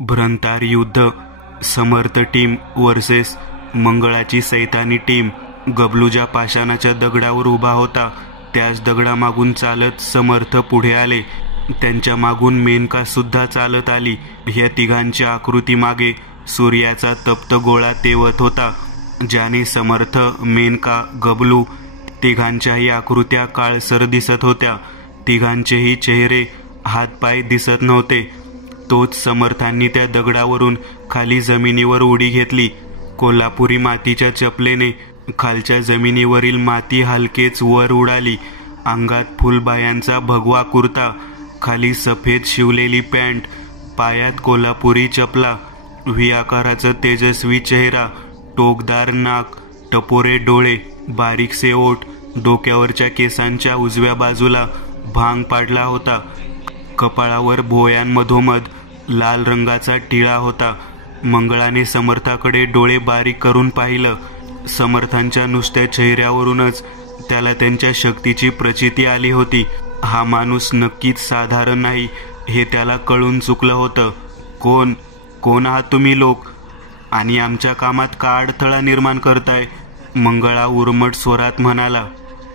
भ्रंतार युद्ध. समर्थ team versus मंगळाची सैतानी team. गबलू ज्या पाषाणाच्या दगडावर उभा होता त्याच दगडामागून चालत समर्थ पुढे आले. त्यांच्या मागून मेनका सुद्धा चालत आली. ह्या तिघांच्या आकृती मागे सूर्याचा तप्त गोळा तेवत होता, ज्याने समर्थ, मेनका, गबलू तिघांच्याही आकृत्या काळसर दिसत होत्या. तिघांचेही चेहरे, हातपाय दिसत नव्हते. तोच समर्थांनी त्या दगडावरून खाली जमिनीवर उडी घेतली. कोल्हापुरी मातीच्या चपलेने खालच्या जमिनीवरील माती हलकेच वर उडाली. अंगात फुलबायांचा भगवा कुर्ता, खाली सफेद शिवलेली पॅन्ट, पायात कोल्हापुरी चपला, व्ही आकाराचा तेजस्वी चेहरा, टोकदार नाक, टपोरे डोळे, बारीकसे ओठ, डोक्यावरच्या केसांच्या उजव्या बाजूला भांग पाडला होता. कपाळावर भोयांमधोमध लाल रंगाचा टिळा होता. मंगळाने समर्थाकडे डोळे बारीक करून पाहिलं. समर्थांच्या नुसत्या चेहऱ्यावरूनच त्याला त्यांच्या शक्तीची प्रचिती आली होती. हा माणूस नक्कीच साधारण नाही हे त्याला कळून चुकलं होतं. कोण आहात तुम्ही लोक, आणि आमच्या कामात का अडथळा निर्माण करताय? मंगळा उर्मट स्वरात म्हणाला.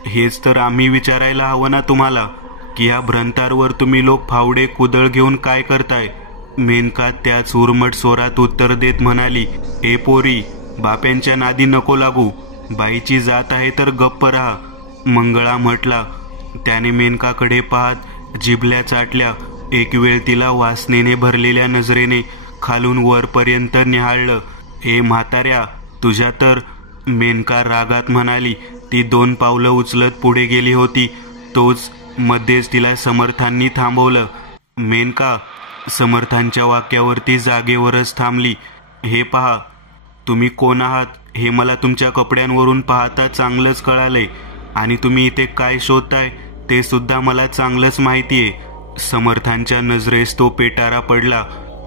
हेच तर आम्ही विचारायला हवं ना तुम्हाला, की ह्या भ्रंतारवर तुम्ही लोक फावडे कुदळ घेऊन काय करताय? मेनका त्याच उर्मट स्वरात उत्तर देत म्हणाली, ए पोरी, बाप्यांच्या नादी नको लागू. बाईची जात आहे तर गप्प राहा. मंगळा म्हटला. त्याने मेनकाकडे पाहत जिभल्या चाटल्या. एक वेळ तिला वासनेने भरलेल्या नजरेने खालून वरपर्यंत निहाळलं. ए म्हाताऱ्या, तुझ्या तर, मेनका रागात म्हणाली. ती 2 पावलं उचलत पुढे गेली होती. तोच मध्येच तिला समर्थांनी थांबवलं. मेनका, समर्थांच्या वाक्यावरती जागेवरच थांबली. हे पहा, तुम्ही कोण आहात हे मला तुमच्या कपड्यांवरून पाहता चांगलंच कळालंय, आणि तुम्ही इथे काय शोधताय ते सुद्धा मला चांगलंच माहितीये. समर्थांच्या नजरेस तो पेटारा पडला.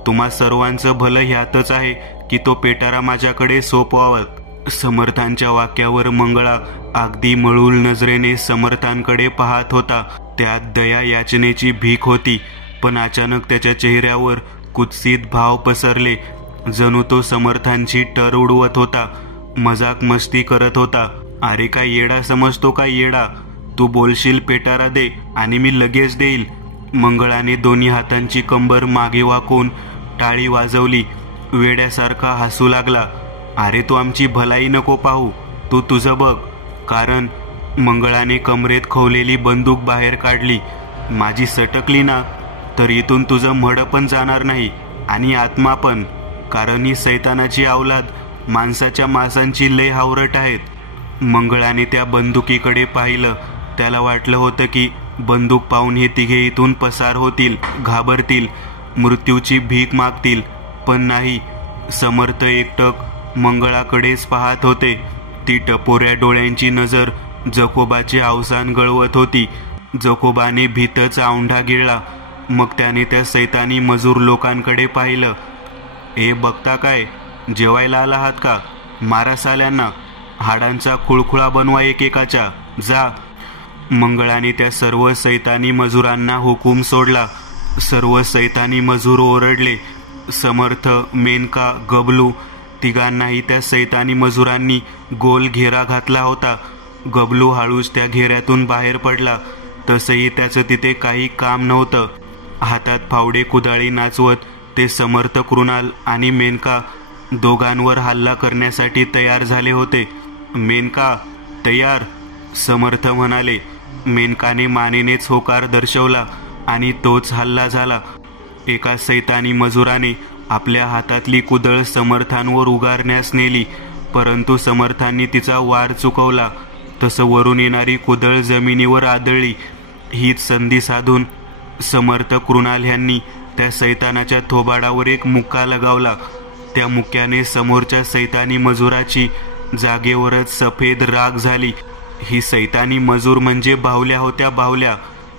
तुम्हा सर्वांचं भलं ह्यातच आहे की तो पेटारा माझ्याकडे सोपवावं. समर्थांच्या वाक्यावर मंगळा अगदी मळूल नजरेने समर्थांकडे पाहत होता. त्यात दया याचनेची भीक होती, पण अचानक त्याच्या चेहऱ्यावर कुत्सित भाव पसरले. जणू तो समर्थांची टर उडवत होता, मजाक मस्ती करत होता. अरे काय येडा समजतो का येडा? तू बोलशील पेटारा दे आणि मी लगेच देईल. मंगळाने दोन्ही हातांची कंबर मागे वाकून टाळी वाजवली. वेड्यासारखा हसू लागला. अरे तू आमची भलाई नको पाहू, तू तुझं बघ. कारण मंगळाने कमरेत खवलेली बंदूक बाहेर काढली. माझी सटकली ना तर इथून तुझं मड पण जाणार नाही आणि आत्मा पण, कारण ही सैतानाची अवलाद माणसाच्या मांसांची लय हावरट आहेत. मंगळाने त्या बंदुकीकडे पाहिलं. त्याला वाटलं होतं की बंदूक पाहून हे तिघे इथून पसार होतील, घाबरतील, मृत्यूची भीक मागतील. पण नाही. समर्थ एकटक मंगळाकडेच पाहत होते. ती टपोऱ्या डोळ्यांची नजर जकोबाचे अवसान गळवत होती. जकोबाने भीतच औंढा गिळला. मग त्याने त्या सैतानी मजूर लोकांकडे पाहिलं. ए बघता काय, जेवायला आला आहात का? मारा साल्यांना, हाडांचा खुळखुळा बनवा एकेकाच्या, जा. मंगळाने त्या सर्व सैतानी मजुरांना हुकूम सोडला. सर्व सैतानी मजूर ओरडले. समर्थ, मेनका, गबलू तिघांनाही त्या सैतानी मजुरांनी गोल घेरा घातला होता. गबलू हळूच त्या घेऱ्यातून बाहेर पडला. तसंही त्याचं तिथे काही काम नव्हतं. हातात फावडे कुदाळी नाचवत ते समर्थ, कृणाल आणि मेनका दोघांवर हल्ला करण्यासाठी तयार झाले होते. मेनका, तयार, समर्थ म्हणाले. मेनकाने मानेनेच होकार दर्शवला आणि तोच हल्ला झाला. एका सैतानी मजुराने आपल्या हातातली कुदळ समर्थांवर उगारण्यास नेली, परंतु समर्थांनी तिचा वार चुकवला. तसं वरून येणारी कुदळ जमिनीवर आदळली. हीच संधी साधून समर्थ, कृणाल ह्यांनी त्या सैतानाच्या थोबाडावर एक मुक्का लगावला. त्या मुक्क्याने समोरच्या सैतानी मजुराची जागेवरच सफेद राख झाली. ही सैतानी मजूर म्हणजे बाहुल्या होत्या, बाहुल्या.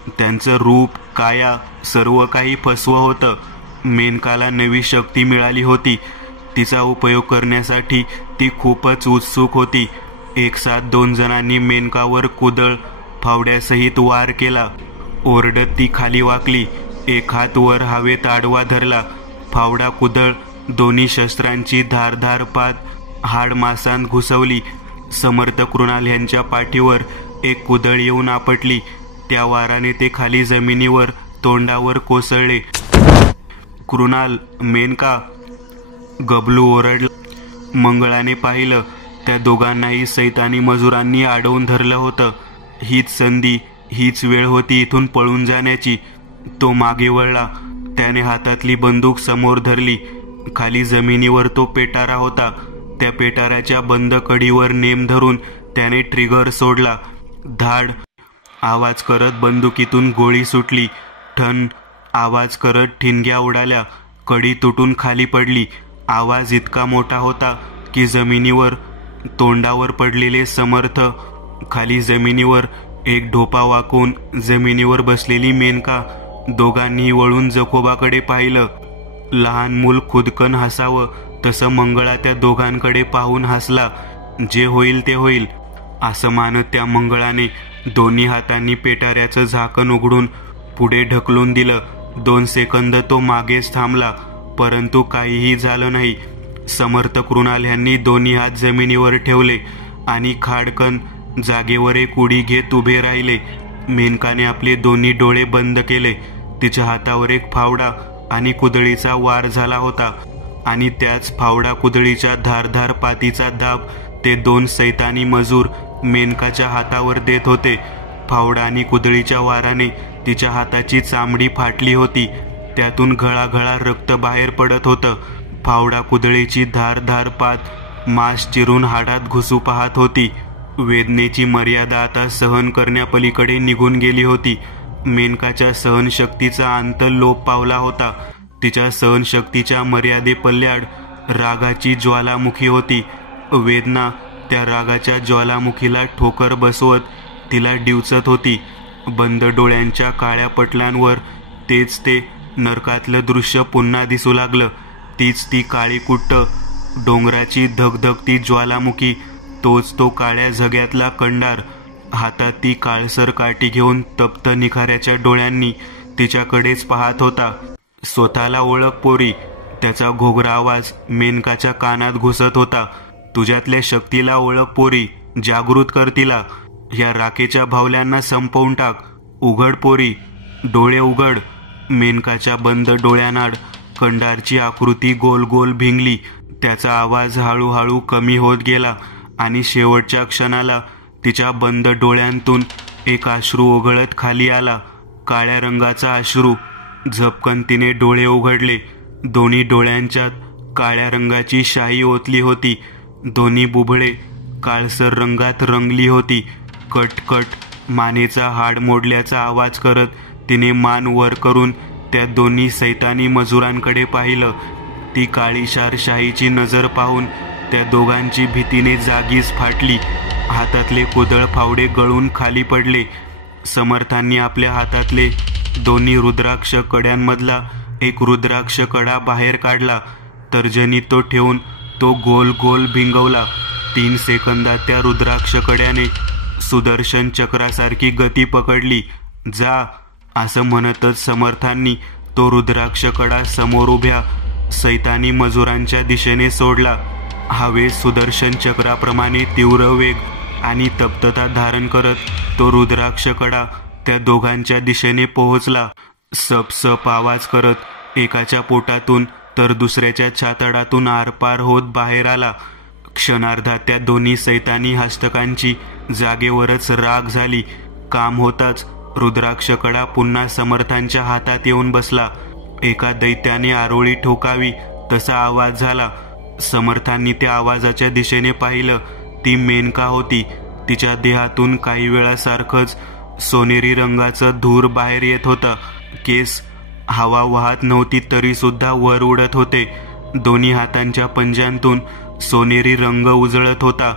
त्यांचं रूप, काया, सर्व काही फसवं होतं. मेनकाला नवी शक्ती मिळाली होती. तिचा उपयोग करण्यासाठी ती खूपच उत्सुक होती. एक साथ 2 जणांनी मेनकावर कुदळ फावड्यासहित वार केला. ओरडत ती खाली वाकली. एक हात वर हवेत आडवा धरला. फावडा कुदळ दोन्ही शस्त्रांची धारधार पात हाड मांसांत घुसवली. समर्थ कृणाल यांच्या पाठीवर एक कुदळ येऊन आपटली. त्या वाराने ते खाली जमिनीवर तोंडावर कोसळले. कृणाल, मेनका, गबलू ओरडला. मंगळाने पाहिलं त्या दोघांनाही सैतानी मजुरांनी अडवून धरलं होतं. हीच संधी, हीच वेळ होती इथून पळून जाण्याची. तो मागे वळला. त्याने हातातली बंदूक समोर धरली. खाली जमिनीवर तो पेटारा होता. त्या पेटाऱ्याच्या बंद कडीवर नेम धरून त्याने ट्रिगर सोडला. धाड आवाज करत बंदुकीतून गोळी सुटली. ठन आवाज करत ठिणग्या उडाल्या. कडी तुटून खाली पडली. आवाज इतका मोठा होता की जमिनीवर तोंडावर पडलेले समर्थ, खाली जमिनीवर एक ढोपा वाकून जमिनीवर बसलेली मेनका, दोघांनी वळून जखोबाकडे पाहिलं. लहान मूल खुदकन हसावं तसं मंगळा त्या दोघांकडे पाहून हसला. जे होईल ते होईल असं मानत त्या मंगळाने दोन्ही हातांनी पेटाऱ्याचं झाकण उघडून पुढे ढकलून दिलं. 2 सेकंद तो मागेच थांबला, परंतु काहीही झालं नाही. समर्थ कृणाल यांनी दोन्ही हात जमिनीवर ठेवले आणि खाडकन जागेवर एक उडी घेत उभे राहिले. मेनकाने आपले दोन्ही डोळे बंद केले. तिच्या हातावर एक फावडा आणि कुदळीचा वार झाला होता आणि त्याच फावडा कुदळीच्या धारधार पातीचा दाब ते 2 सैतानी मजूर मेनकाच्या हातावर देत होते. फावडा आणि कुदळीच्या वाराने तिच्या हाताची चामडी फाटली होती. त्यातून घळाघळा रक्त बाहेर पडत होतं. फावडा कुदळीची धारधार पात मांस चिरून हाडात घुसू पाहत होती. वेदनेची मर्यादा आता सहन करण्यापलीकडे निघून गेली होती. मेनकाच्या सहनशक्तीचा अंत लोप पावला होता. तिच्या सहनशक्तीच्या मर्यादेपल्याड रागाची ज्वालामुखी होती. वेदना त्या रागाच्या ज्वालामुखीला ठोकर बसवत तिला डिवचत होती. बंद डोळ्यांच्या काळ्या पटलांवर तेच ते नरकातलं दृश्य पुन्हा दिसू लागलं. तीच ती काळी कुट्ट डोंगराची धगधगती ज्वालामुखी, तोच तो काळ्या झग्यातला कंडार. हातात ती काळसर काठी घेऊन तप्त निखाऱ्याच्या डोळ्यांनी तिच्याकडेच पाहत होता. स्वतःला ओळख पोरी, त्याचा घोगरा आवाज मेनकाच्या कानात घुसत होता. तुझ्यातल्या शक्तीला ओळख पोरी, जागृत कर तिला. या राखेच्या भावल्यांना संपवून टाक. उघड पोरी, डोळे उघड. मेनकाच्या बंद डोळ्यानाड कंडारची आकृती गोल गोल भिंगली. त्याचा आवाज हळूहळू कमी होत गेला आणि शेवटच्या क्षणाला तिच्या बंद डोळ्यांतून एक अश्रू ओघळत खाली आला. काळ्या रंगाचा अश्रू. झपकन तिने डोळे उघडले. दोन्ही डोळ्यांच्यात काळ्या रंगाची शाई ओतली होती. दोन्ही बुबळे काळसर रंगात रंगली होती. कटकट मानेचा हाड मोडल्याचा आवाज करत तिने मान वर करून त्या दोन्ही सैतानी मजुरांकडे पाहिलं. ती काळीशार शाईची नजर पाहून त्या दोघांची भीतीने जागीच फाटली. हातातले कुदळ फावडे गळून खाली पडले. समर्थांनी आपल्या हातातले दोन्ही रुद्राक्ष कड्यांमधला एक रुद्राक्ष कडा बाहेर काढला. तर्जनी तो ठेवून तो गोल गोल भिंगवला. 3 सेकंदात त्या रुद्राक्ष कड्याने सुदर्शन चक्रासारखी गती पकडली. जा असं म्हणतच समर्थांनी तो रुद्राक्ष कडा समोर उभ्या सैतानी मजुरांच्या दिशेने सोडला. हवे सुदर्शन चक्राप्रमाणे तीव्र वेग आणि तप्तता धारण करत तो रुद्राक्ष कडा त्या दोघांच्या दिशेने पोहोचला. सप सप आवाज करत एकाच्या पोटातून तर दुसऱ्याच्या छातडातून आरपार होत बाहेर आला. क्षणार्धात त्या दोन्ही सैतानी हस्तकांची जागेवरच राख झाली. काम होताच रुद्राक्ष कडा पुन्हा समर्थांच्या हातात येऊन बसला. एका दैत्याने आरोळी ठोकावी तसा आवाज झाला. समर्थांनी त्या आवाजाच्या दिशेने पाहिलं. ती मेनका होती. तिच्या देहातून काही वेळासारखंच सोनेरी रंगाचं धूर बाहेर येत होतं. केस हवा वाहत नव्हती तरी सुद्धा वर उडत होते. दोन्ही हातांच्या पंजांतून सोनेरी रंग उजळत होता.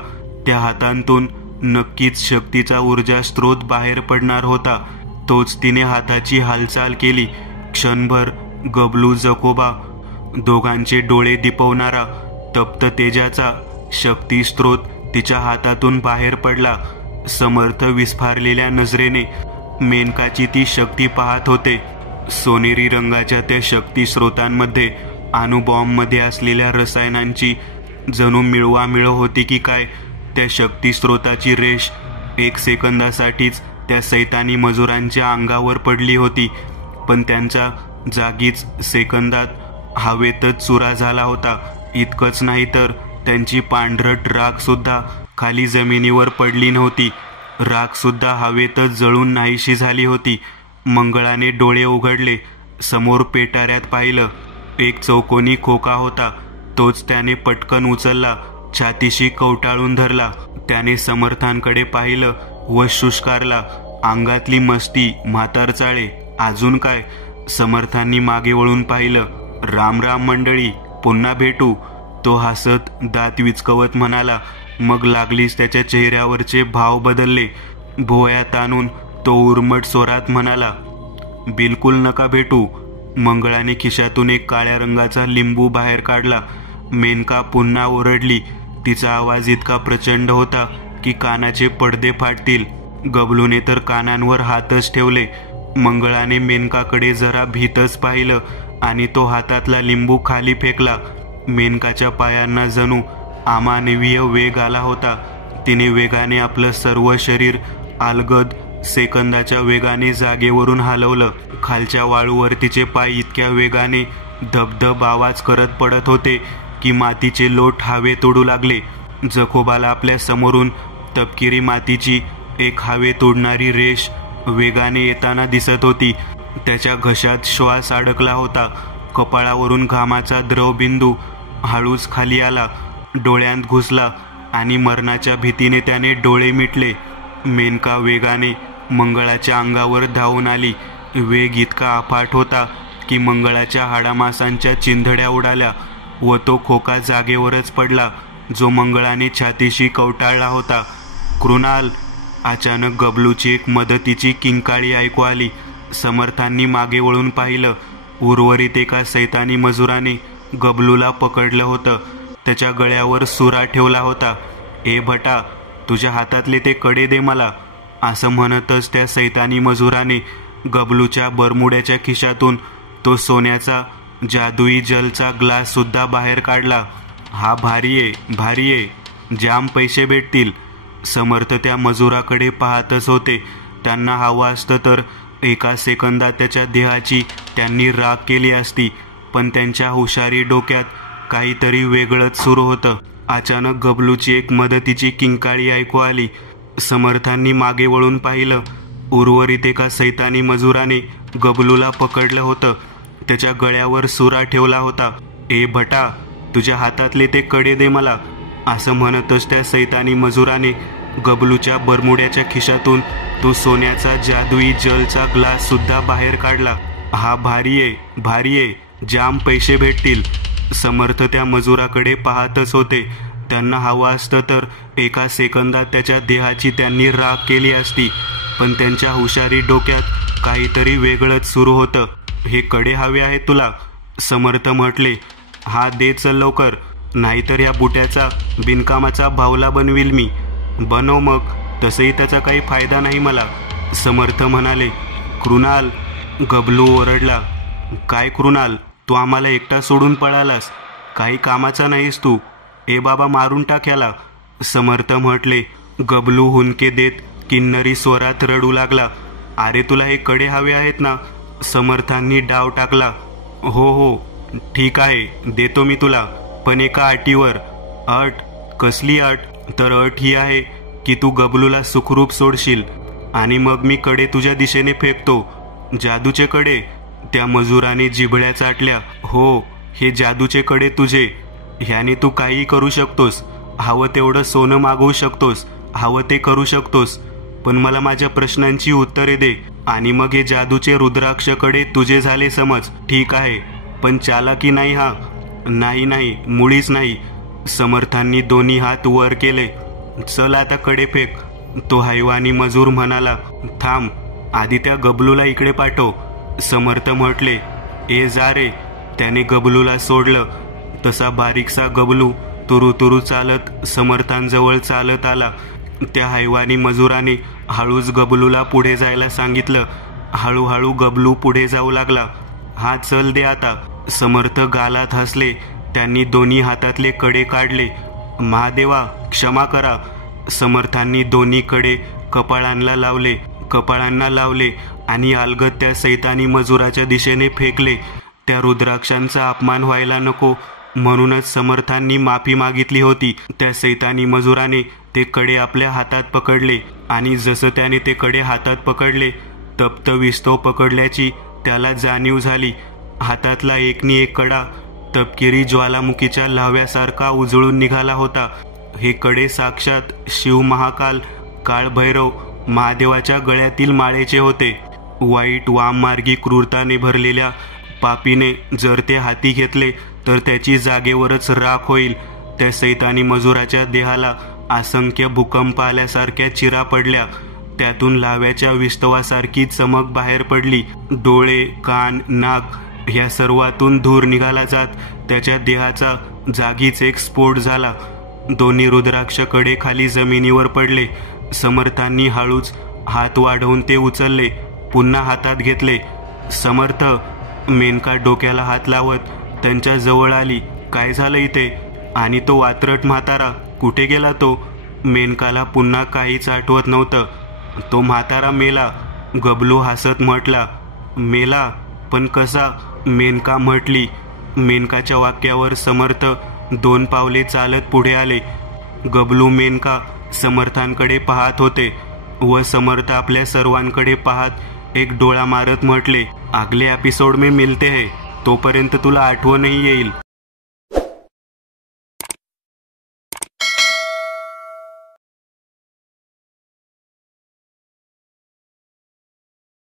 त्या हातांतून नक्कीच शक्तीचा ऊर्जा स्रोत बाहेर पडणार होता. तोच तिने हाताची हालचाल केली. क्षणभर गबलू, जकोबा दोघांचे डोळे दिपवणारा तप्त तेजाचा शक्ती स्रोत तिच्या हातातून बाहेर पडला. समर्थ विस्फारलेल्या नजरेने मेनकाची ती शक्ती पाहत होते. सोनेरी रंगाच्या त्या शक्ती स्रोतांमध्ये अणुबॉम्बमध्ये असलेल्या रसायनांची जणू मिळवामिळ होती की काय. त्या शक्तिस्रोताची रेष 1 सेकंदासाठीच त्या सैतानी मजुरांच्या अंगावर पडली होती, पण त्यांचा जागीच सेकंदात हवेतच चुरा झाला होता. इतकंच नाही तर त्यांची पांढरट राख सुद्धा खाली जमिनीवर पडली नव्हती. राख सुद्धा हवेतच जळून नाहीशी झाली होती. मंगळाने डोळे उघडले. समोर पेटाऱ्यात पाहिलं. एक चौकोनी खोका होता. तोच त्याने पटकन उचलला, छातीशी कवटाळून धरला. त्याने समर्थांकडे पाहिलं व शुष्कारला. अंगातली मस्ती म्हातार चाळे. अजून काय? समर्थांनी मागे वळून पाहिलं. राम राम मंडळी, पुन्हा भेटू. तो हसत दात विचकवत म्हणाला. मग लागलीच त्याच्या चेहऱ्यावरचे भाव बदलले. भोया ताणून तो उर्मट स्वरात म्हणाला, बिलकुल नका भेटू. मंगळाने खिशातून एक काळ्या रंगाचा लिंबू बाहेर काढला. मेनका पुन्हा ओरडली. तिचा आवाज इतका प्रचंड होता की कानाचे पडदे फाटतील. गबलूने तर कानांवर हातच ठेवले. मंगळाने मेनकाकडे जरा भीतच पाहिलं आणि तो हातातला लिंबू खाली फेकला. मेनकाच्या पायांना जणू अमानवीय वेग आला होता. तिने वेगाने आपलं सर्व शरीर अलगद सेकंदाच्या वेगाने जागेवरून हलवलं. खालच्या वाळूवर तिचे पाय इतक्या वेगाने धबधब आवाज करत पडत होते की मातीचे लोट हवेत उडू लागले. जखोबाला आपल्या समोरून तपकिरी मातीची एक हवेत उडणारी रेष वेगाने येताना दिसत होती. त्याच्या घशात श्वास अडकला होता. कपाळावरून घामाचा द्रवबिंदू हळूच खाली आला, डोळ्यांत घुसला आणि मरणाच्या भीतीने त्याने डोळे मिटले. मेनका वेगाने मंगळाच्या अंगावर धावून आली. वेग इतका अफाट होता की मंगळाच्या हाडामासांच्या चिंधड्या उडाल्या व तो खोका जागेवरच पडला, जो मंगळाने छातीशी कवटाळला होता. कृणाल! अचानक गबलूची एक मदतीची किंकाळी ऐकू आली. समर्थांनी मागे वळून पाहिलं. उर्वरित एका सैतानी मजुराने गबलूला पकडलं होतं. त्याच्या गळ्यावर सुरा ठेवला होता. ए भटा, तुझ्या हातातले ते कडे दे मला. असं म्हणतच त्या सैतानी मजुराने गबलूच्या बरमुड्याच्या खिशातून तो सोन्याचा जादुई जलचा ग्लास सुद्धा बाहेर काढला. हा भारी आहे, भारी आहे, जाम पैसे भेटतील. समर्थ त्या मजुराकडे पाहतच होते. त्यांना हवं असतं तर 1 सेकंदात त्याच्या देहाची त्यांनी राख केली असती, पण त्यांच्या हुशारी डोक्यात काहीतरी वेगळंच सुरू होतं. अचानक गबलूची एक मदतीची किंकाळी ऐकू आली. समर्थांनी मागे वळून पाहिलं. उर्वरित एका सैतानी मजुराने गबलूला पकडलं होतं. त्याच्या गळ्यावर सुरा ठेवला होता. ए भटा, तुझ्या हातातले ते कडे दे मला. असं म्हणतच त्या सैतानी मजुराने गबलूच्या बरमुड्याच्या खिशातून तो सोन्याचा जादुई जलचा ग्लास सुद्धा बाहेर काढला. हा भारी आहे, भारी आहे, जाम पैसे भेटतील. समर्थ त्या मजुराकडे पाहतच होते. त्यांना हवं असतं तर 1 सेकंदात त्याच्या देहाची त्यांनी राख केली असती, पण त्यांच्या हुशारी डोक्यात काहीतरी वेगळंच सुरू होतं. हे कडे हवे आहेत तुला? समर्थ म्हटले. हा दे चल लवकर, नाहीतर या बुट्याचा बिनकामाचा भावला बनविल मी. बनव मग, तसंही त्याचा काही फायदा नाही मला. समर्थ म्हणाले. कृणाल! गबलू ओरडला. काय कृणाल, तू आम्हाला एकटा सोडून पळालास? काही कामाचा नाहीस तू. ए बाबा, मारून टाक याला. समर्थ म्हटले. गबलू हुंदके देत किन्नरी स्वरात रडू लागला. अरे तुला हे कडे हवे आहेत ना? समर्थांनी डाव टाकला. हो हो, ठीक आहे, देतो मी तुला, पण एका अटीवर. अट? कसली अट? तर अट ही आहे की तू गबलूला सुखरूप सोडशील आणि मग मी कडे तुझ्या दिशेने फेकतो. जादूचे कडे? त्या मजुराने जिभळ्या चाटल्या. हो, हे जादूचे कडे तुझे. ह्याने तू काहीही करू शकतोस. हवं तेवढं सोनं मागवू शकतोस, हवं ते करू शकतोस, पण मला माझ्या प्रश्नांची उत्तरे दे आणि मग हे जादूचे रुद्राक्षकडे तुझे झाले समज. ठीक आहे, पण चालाकी नाही हा. नाही नाही, मुळीच नाही. समर्थांनी दोन्ही हात वर केले. चल आता कडे फेक. तो हैवानी मजूर म्हणाला. थांब, आधी त्या गबलूला इकडे पाठव. समर्थ म्हटले. ए जा रे. त्याने गबलूला सोडलं. तसा बारीकसा गबलू तुरू तुरू चालत समर्थांजवळ चालत आला. त्या हैवानी मजुराने हळूच गबलूला पुढे जायला सांगितलं. हळूहळू गबलू पुढे जाऊ लागला. हा चल दे आता. समर्थ गालात हसले. त्यांनी दोन्ही हातातले कडे काढले. महादेवा क्षमा करा. समर्थांनी दोन्ही कडे कपाळांना लावले आणि अलगद त्या सैतानी मजुराच्या दिशेने फेकले. त्या रुद्राक्षांचा अपमान व्हायला नको म्हणूनच समर्थांनी माफी मागितली होती. त्या सैतानी मजुराने ते कडे आपल्या हातात पकडले आणि जसं त्याने ते कडे हातात पकडले तप्त विस्तव पकडल्याची त्याला जाणीव झाली. हातातला एक कडा तपकिरी ज्वालामुखीच्या लाव्यासारखा उजळून निघाला होता. हे कडे साक्षात शिव महाकाल काळभैरव महादेवाच्या गळ्यातील माळेचे होते. वाईट वाममार्गी क्रूरताने भरलेल्या पापीने जर ते हाती घेतले तर त्याची जागेवरच राख होईल. त्या सैतानी मजुराच्या देहाला असंख्य भूकंप आल्यासारख्या चिरा पडल्या. त्यातून लाव्याच्या विस्तवासारखी चमक बाहेर पडली. डोळे, कान, नाक ह्या सर्वातून धूर निघाला जात त्याच्या देहाचा जागीच एक स्फोट झाला. दोन्ही रुद्राक्ष कडे खाली जमिनीवर पडले. समर्थांनी हळूच हात वाढवून ते उचलले, पुन्हा हातात घेतले. समर्थ, मेनका डोक्याला हात लावत त्यांच्या जवळ आली. काय झालं इथे? आणि तो वात्रट म्हातारा कुठे गेला? तो मेनकाला पुन्हा काहीच आठवत नव्हतं. तो म्हातारा मेला. गबलू हसत म्हटला. मेला? पण कसा? मेनका म्हटली. मेनकाच्या वाक्यावर समर्थ 2 पावले चालत पुढे आले. गबलू मेनका समर्थांकडे पाहत होते व समर्थ आपल्या सर्वांकडे पाहत एक डोळा मारत म्हटले, अगले एपिसोड में मिलते हैं. तोपर्यंत तुला आठवणही येईल.